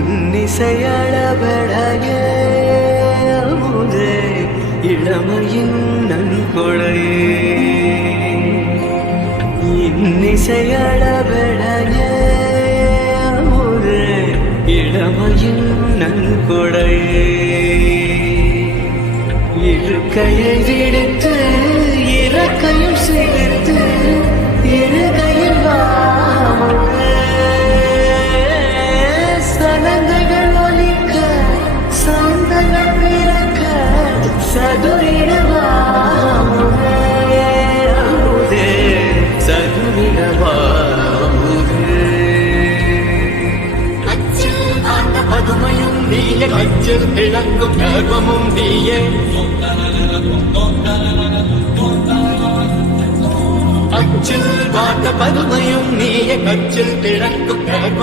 இன்னிசையளபடைய அமுதே இளமையின் நன்கொடையே இன்னிசையளபடைய அமுதே இளமையின் நன்கொடையே இருக்கையை விடுத்து இறக்கையும் சேர்த்து இருகையில் சனங்கள் ஒலிக்க சந்தங்கள் பிறக்க சதுரிடவாமுதே சதுரிடவாமுதே பதுமையும் நீய கச்சில் திளங்கும் கர்வமும் நீயே அச்சில் பார்த்த பதுமையும் நீய கச்சில் திளங்கும் கர்வம்